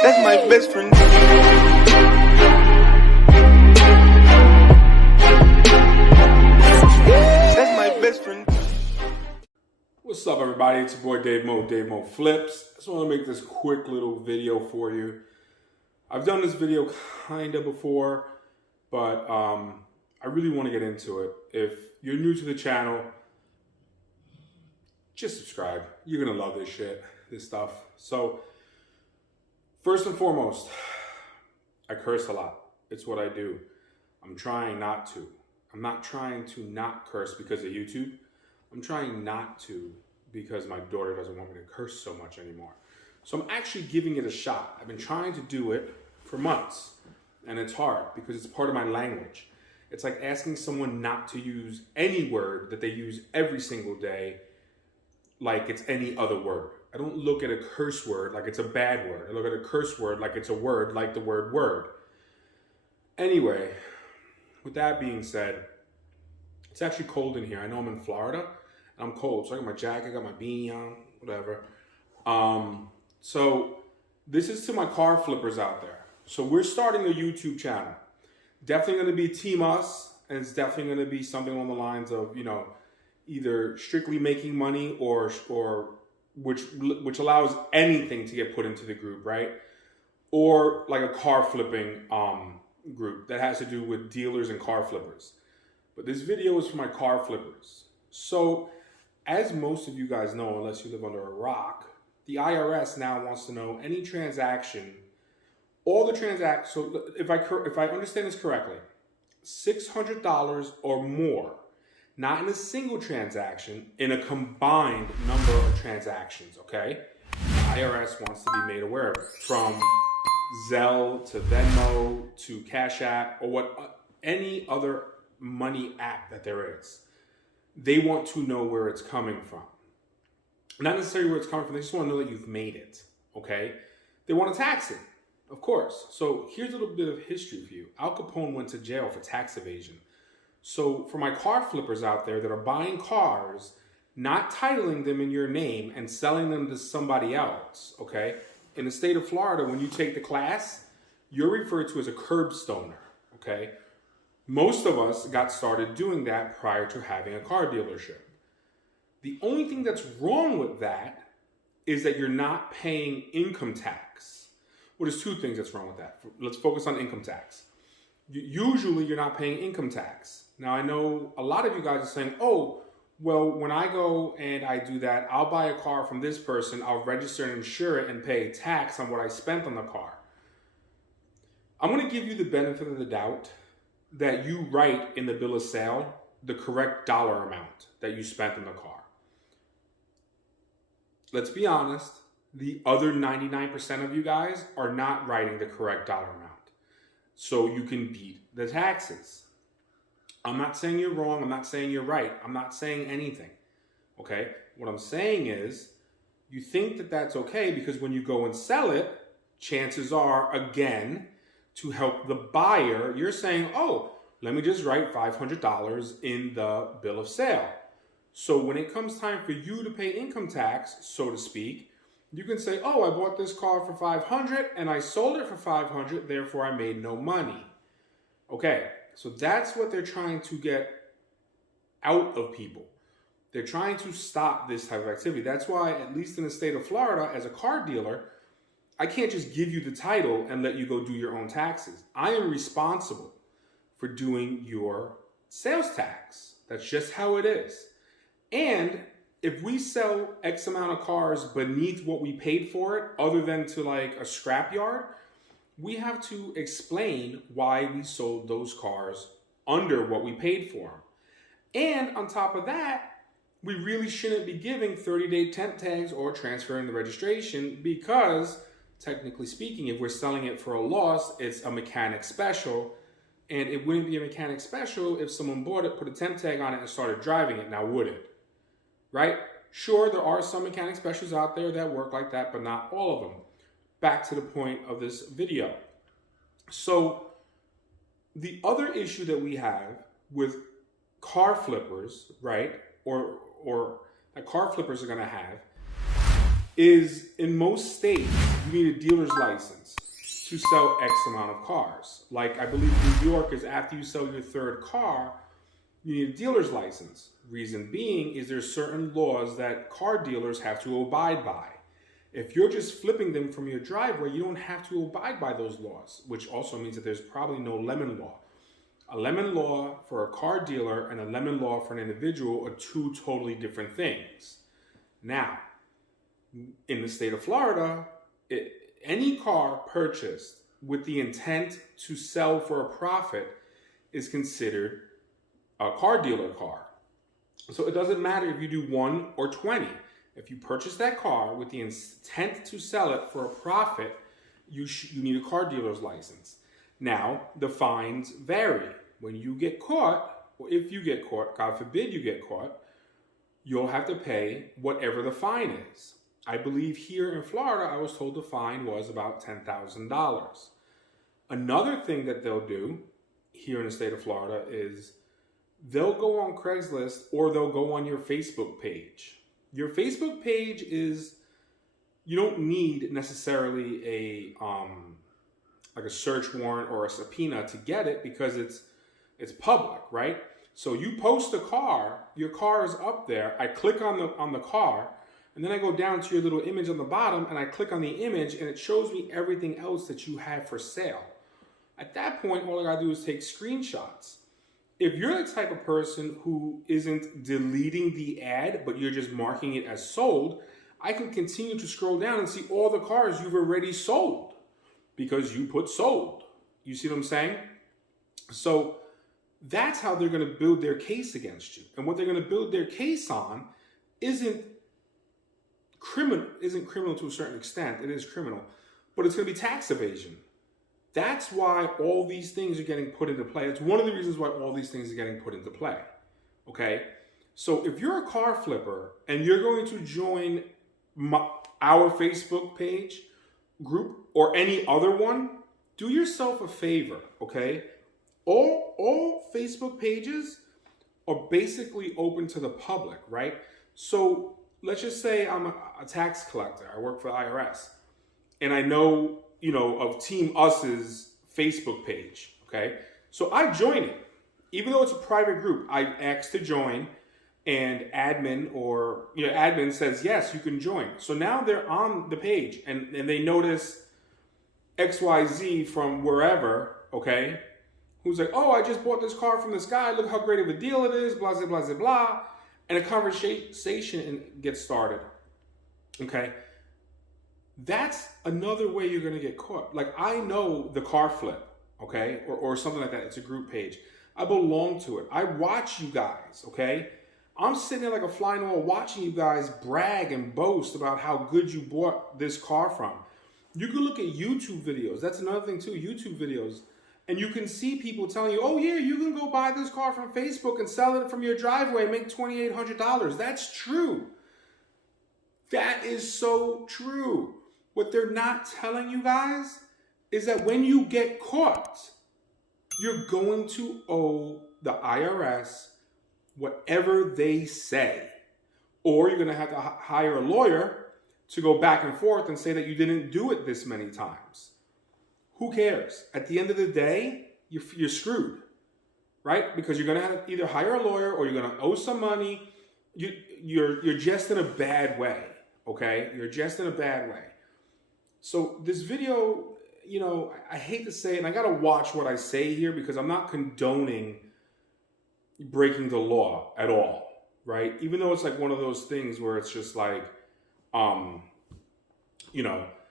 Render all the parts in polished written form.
That's my best friend. That's my best friend. What's up, everybody? It's your boy Dave Mo Flips. I just want to make this quick little video for you. I've done this video kind of before, but I really want to get into it. If you're new to the channel, just subscribe. You're going to love this shit, this stuff. So, first and foremost, I curse a lot. It's what I do. I'm trying not to. I'm not trying to not curse because of YouTube. I'm trying not to because my daughter doesn't want me to curse so much anymore. So I'm actually giving it a shot. I've been trying to do it for months, and it's hard because it's part of my language. It's like asking someone not to use any word that they use every single day like it's any other word. I don't look at a curse word like it's a bad word. I look at a curse word like it's a word, like the word word. Anyway, with that being said, it's actually cold in here. I know I'm in Florida, and I'm cold. So I got my jacket, I got my beanie on, whatever. So this is to my car flippers out there. So we're starting a YouTube channel. Definitely going to be Team Us, and it's definitely going to be something along the lines of, you know, either strictly making money or which allows anything to get put into the group, right? Or like a car flipping group that has to do with dealers and car flippers. But this video is for my car flippers. So, as most of you guys know, unless you live under a rock, the IRS now wants to know any transaction, all the transactions. So, if I understand this correctly, $600 or more, not in a single transaction, in a combined number of transactions. Okay, the IRS wants to be made aware of it, from Zelle to Venmo to Cash App or any other money app that there is. They want to know where it's coming from. Not necessarily where it's coming from, they just want to know that you've made it, okay? They want to tax it, of course. So here's a little bit of history for you. Al Capone went to jail for tax evasion. So for my car flippers out there that are buying cars, not titling them in your name and selling them to somebody else, okay? In the state of Florida, when you take the class, you're referred to as a curb stoner, okay? Most of us got started doing that prior to having a car dealership. The only thing that's wrong with that is that you're not paying income tax. Well, there's two things that's wrong with that. Let's focus on income tax. Usually, you're not paying income tax. Now, I know a lot of you guys are saying, oh, well, when I go and I do that, I'll buy a car from this person, I'll register and insure it and pay tax on what I spent on the car. I'm going to give you the benefit of the doubt that you write in the bill of sale the correct dollar amount that you spent on the car. Let's be honest, the other 99% of you guys are not writing the correct dollar amount. So you can beat the taxes. I'm not saying you're wrong. I'm not saying you're right. I'm not saying anything. Okay? What I'm saying is you think that that's okay because when you go and sell it, chances are, again, to help the buyer, you're saying, oh, let me just write $500 in the bill of sale. So when it comes time for you to pay income tax, so to speak, you can say, oh, I bought this car for $500 and I sold it for $500, therefore I made no money. Okay, so that's what they're trying to get out of people. They're trying to stop this type of activity. That's why, at least in the state of Florida, as a car dealer, I can't just give you the title and let you go do your own taxes. I am responsible for doing your sales tax. That's just how it is. And if we sell X amount of cars beneath what we paid for it, other than to like a scrapyard, we have to explain why we sold those cars under what we paid for them. And on top of that, we really shouldn't be giving 30-day temp tags or transferring the registration because, technically speaking, if we're selling it for a loss, it's a mechanic special. And it wouldn't be a mechanic special if someone bought it, put a temp tag on it, and started driving it. Now, would it? Right? Sure, there are some mechanic specials out there that work like that, but not all of them. Back to the point of this video. So, the other issue that we have with car flippers, right, or that car flippers are going to have, is in most states, you need a dealer's license to sell X amount of cars. Like I believe New York is after you sell your third car, you need a dealer's license. Reason being is there's certain laws that car dealers have to abide by. If you're just flipping them from your driveway, you don't have to abide by those laws, which also means that there's probably no lemon law. A lemon law for a car dealer and a lemon law for an individual are two totally different things. Now, in the state of Florida, any car purchased with the intent to sell for a profit is considered a car dealer car. So it doesn't matter if you do 1 or 20. If you purchase that car with the intent to sell it for a profit, you need a car dealer's license. Now, the fines vary. When you get caught, or if you get caught, God forbid you get caught, you'll have to pay whatever the fine is. I believe here in Florida, I was told the fine was about $10,000. Another thing that they'll do here in the state of Florida is they'll go on Craigslist or they'll go on your Facebook page. Your Facebook page is, you don't need necessarily a like a search warrant or a subpoena to get it because it's public, right? So you post a car, your car is up there. I click on the car, and then I go down to your little image on the bottom, and I click on the image, and it shows me everything else that you have for sale. At that point, all I gotta do is take screenshots. If you're the type of person who isn't deleting the ad, but you're just marking it as sold, I can continue to scroll down and see all the cars you've already sold because you put sold. You see what I'm saying? So that's how they're going to build their case against you. And what they're going to build their case on isn't criminal to a certain extent. It is criminal, but it's going to be tax evasion. That's why all these things are getting put into play. It's one of the reasons why all these things are getting put into play. Okay? So if you're a car flipper and you're going to join our Facebook page group or any other one, do yourself a favor, okay? All Facebook pages are basically open to the public, right? So let's just say I'm a tax collector. I work for the IRS. And I know, of Team Us's Facebook page, okay? So I join it. Even though it's a private group, I ask to join, and admin says, yes, you can join. So now they're on the page, and they notice XYZ from wherever, okay? Who's like, oh, I just bought this car from this guy. Look how great of a deal it is, blah, blah, blah, blah, blah. And a conversation gets started, okay? That's another way you're going to get caught. Like, I know the car flip, okay, or something like that. It's a group page. I belong to it. I watch you guys, okay? I'm sitting there like a fly in the wall watching you guys brag and boast about how good you bought this car from. You can look at YouTube videos. That's another thing too, YouTube videos. And you can see people telling you, oh yeah, you can go buy this car from Facebook and sell it from your driveway and make $2,800. That's true. That is so true. What they're not telling you guys is that when you get caught, you're going to owe the IRS whatever they say. Or you're going to have to hire a lawyer to go back and forth and say that you didn't do it this many times. Who cares? At the end of the day, you're screwed, right? Because you're going to have to either hire a lawyer or you're going to owe some money. You're just in a bad way, okay? You're just in a bad way. So this video, I hate to say it, and I got to watch what I say here because I'm not condoning breaking the law at all, right? Even though it's like one of those things where it's just like,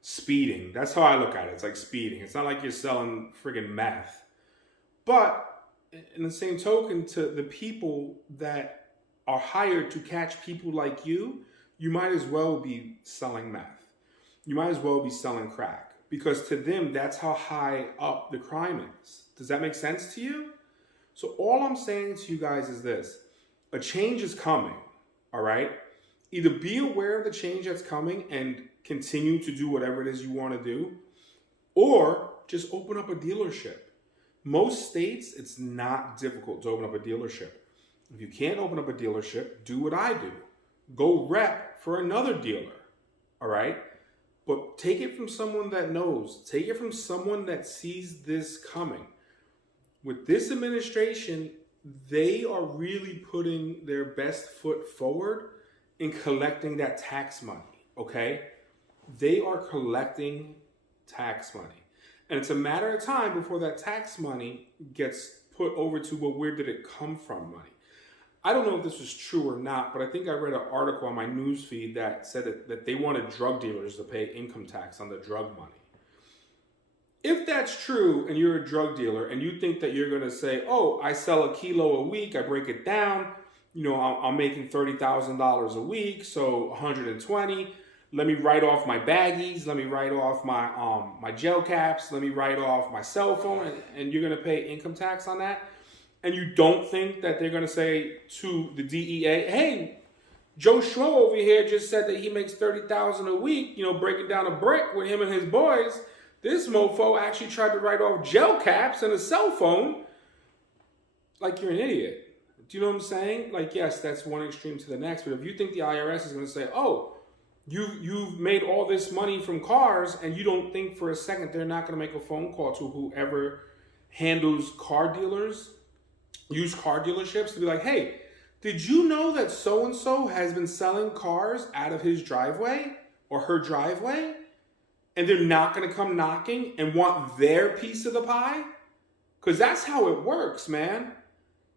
speeding. That's how I look at it. It's like speeding. It's not like you're selling friggin' meth. But in the same token, to the people that are hired to catch people like you might as well be selling meth. You might as well be selling crack. Because to them, that's how high up the crime is. Does that make sense to you? So all I'm saying to you guys is this. A change is coming, all right? Either be aware of the change that's coming and continue to do whatever it is you want to do, or just open up a dealership. Most states, it's not difficult to open up a dealership. If you can't open up a dealership, do what I do. Go rep for another dealer, all right? But take it from someone that knows. Take it from someone that sees this coming. With this administration, they are really putting their best foot forward in collecting that tax money, okay? They are collecting tax money. And it's a matter of time before that tax money gets put over to, well, where did it come from money? I don't know if this was true or not, but I think I read an article on my news feed that said that they wanted drug dealers to pay income tax on the drug money. If that's true and you're a drug dealer and you think that you're going to say, oh, I sell a kilo a week, I break it down, I'm making $30,000 a week, so 120. Let me write off my baggies. Let me write off my gel caps. Let me write off my cell phone, and you're going to pay income tax on that. And you don't think that they're going to say to the DEA, hey, Joe Schmo over here just said that he makes $30,000 a week, breaking down a brick with him and his boys. This mofo actually tried to write off gel caps and a cell phone. Like, you're an idiot. Do you know what I'm saying? Like, yes, that's one extreme to the next. But if you think the IRS is going to say, oh, you've made all this money from cars, and you don't think for a second they're not going to make a phone call to whoever handles car dealers, used car dealerships, to be like, hey, did you know that so-and-so has been selling cars out of his driveway or her driveway? And they're not going to come knocking and want their piece of the pie? Because that's how it works, man.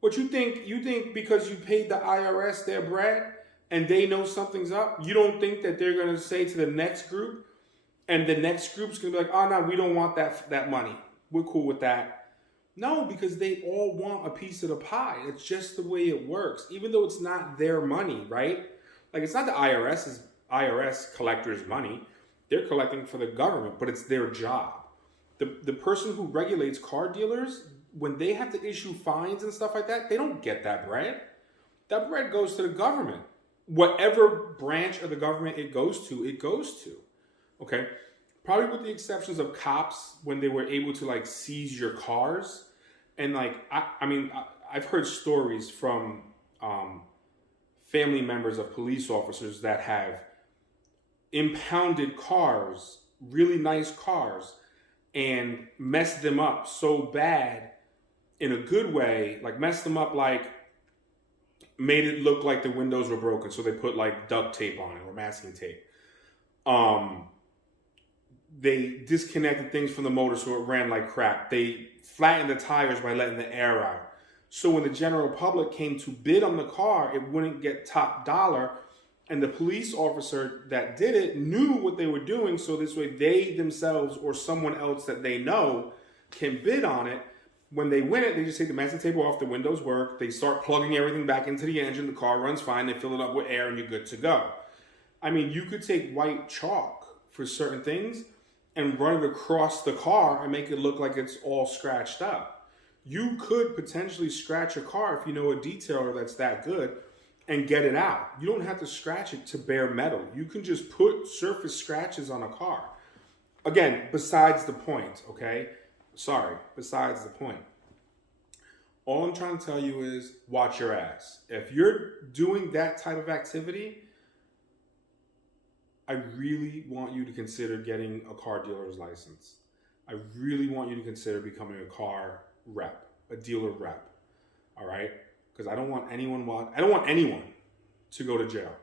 What you think because you paid the IRS their bread and they know something's up, you don't think that they're going to say to the next group, and the next group's going to be like, oh, no, we don't want that money. We're cool with that. No, because they all want a piece of the pie. It's just the way it works, even though it's not their money, right? Like, it's not the IRS collectors' money. They're collecting for the government, but it's their job. The person who regulates car dealers, when they have to issue fines and stuff like that, they don't get that bread. That bread goes to the government. Whatever branch of the government it goes to, okay? Probably with the exceptions of cops when they were able to seize your cars. And I've heard stories from family members of police officers that have impounded cars, really nice cars, and messed them up so bad in a good way, messed them up made it look like the windows were broken, so they put duct tape on it or masking tape. They disconnected things from the motor so it ran like crap. They flattened the tires by letting the air out. So when the general public came to bid on the car, it wouldn't get top dollar. And the police officer that did it knew what they were doing, so this way they themselves or someone else that they know can bid on it. When they win it, they just take the masking tape off, the windows work, they start plugging everything back into the engine, the car runs fine, they fill it up with air, and you're good to go. I mean, you could take white chalk for certain things and run it across the car and make it look like it's all scratched up. You could potentially scratch a car if you know a detailer that's that good and get it out. You don't have to scratch it to bare metal. You can just put surface scratches on a car. Again, besides the point, okay? Besides the point. All I'm trying to tell you is watch your ass. If you're doing that type of activity, I really want you to consider getting a car dealer's license. I really want you to consider becoming a car rep, a dealer rep. All right? Because I don't want anyone to go to jail.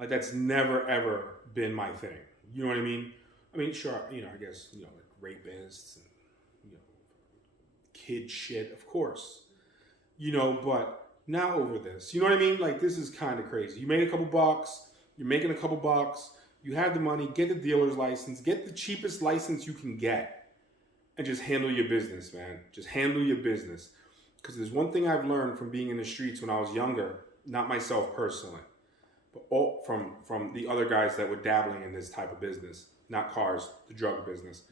That's never ever been my thing. You know what I mean? I mean, sure, I guess, rapists and kid shit, of course. But now over this. You know what I mean? This is kind of crazy. You made a couple bucks, you're making a couple bucks, you have the money, get the dealer's license, get the cheapest license you can get, and just handle your business, man. Just handle your business. Because there's one thing I've learned from being in the streets when I was younger, not myself personally, but all from the other guys that were dabbling in this type of business, not cars, the drug business.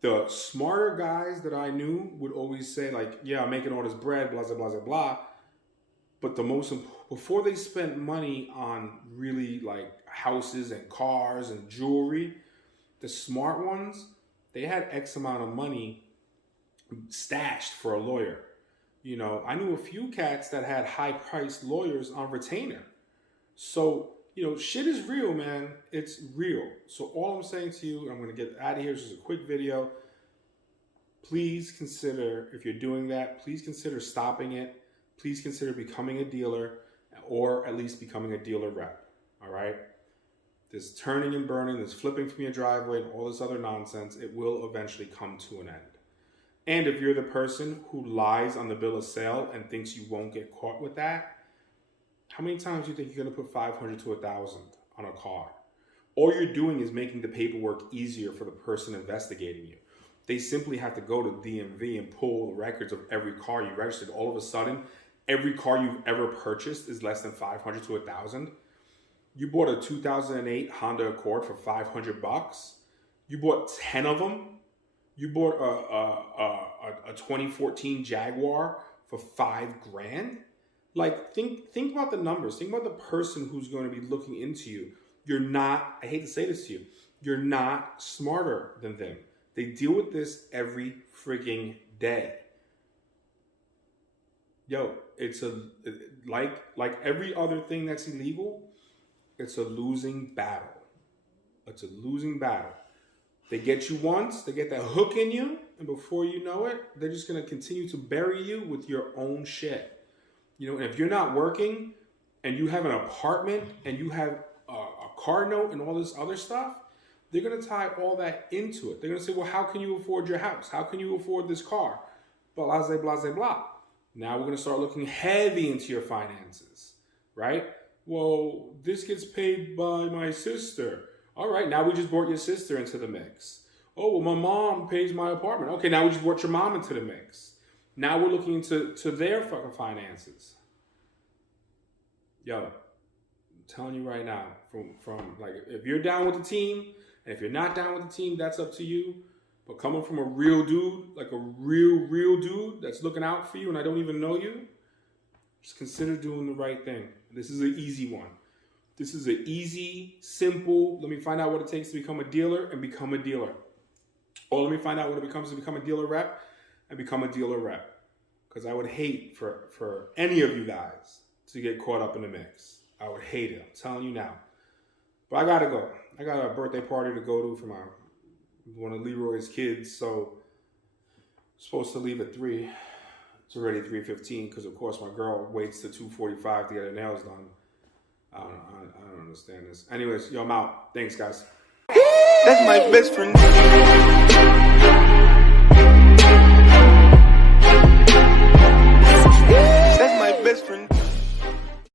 The smarter guys that I knew would always say, yeah, I'm making all this bread, blah, blah, blah, blah, blah. But before they spent money on really houses and cars and jewelry, the smart ones, they had X amount of money stashed for a lawyer. I knew a few cats that had high-priced lawyers on retainer. So, shit is real, man. It's real. So all I'm saying to you, I'm going to get out of here. This is a quick video. Please consider, if you're doing that, please consider stopping it. Please consider becoming a dealer, or at least becoming a dealer rep. All right? This turning and burning, this flipping from your driveway, and all this other nonsense, it will eventually come to an end. And if you're the person who lies on the bill of sale and thinks you won't get caught with that, how many times do you think you're going to put 500 to 1,000 on a car? All you're doing is making the paperwork easier for the person investigating you. They simply have to go to DMV and pull the records of every car you registered. All of a sudden, every car you've ever purchased is less than 500 to 1,000. You bought a 2008 Honda Accord for $500. You bought 10 of them. You bought a 2014 Jaguar for $5,000. Like, think about the numbers. Think about the person who's going to be looking into you. You're not, I hate to say this to you, you're not smarter than them. They deal with this every freaking day. Yo, it's like every other thing that's illegal, it's a losing battle. It's a losing battle. They get you once, they get that hook in you, and before you know it, they're just going to continue to bury you with your own shit. And if you're not working and you have an apartment and you have a car note and all this other stuff, they're going to tie all that into it. They're going to say, well, how can you afford your house? How can you afford this car? Blah, blah, blah, blah. Now we're going to start looking heavy into your finances, right? Well, this gets paid by my sister. All right, now we just brought your sister into the mix. Oh, well, my mom pays my apartment. Okay, now we just brought your mom into the mix. Now we're looking into their fucking finances. Yo, I'm telling you right now, from like, if you're down with the team, and if you're not down with the team, that's up to you. But coming from a real dude, like a real dude that's looking out for you and I don't even know you, just consider doing the right thing. This is an easy one. This is an easy, simple, let me find out what it takes to become a dealer and become a dealer. Or let me find out what it becomes to become a dealer rep and become a dealer rep. Because I would hate for any of you guys to get caught up in the mix. I would hate it. I'm telling you now. But I gotta go. I got a birthday party to go to for one of Leroy's kids. So I'm supposed to leave at 3. It's already 3:15 because of course my girl waits to 2:45 to get her nails done. I don't understand this. Anyways, yo, I'm out. Thanks, guys. That's my best friend.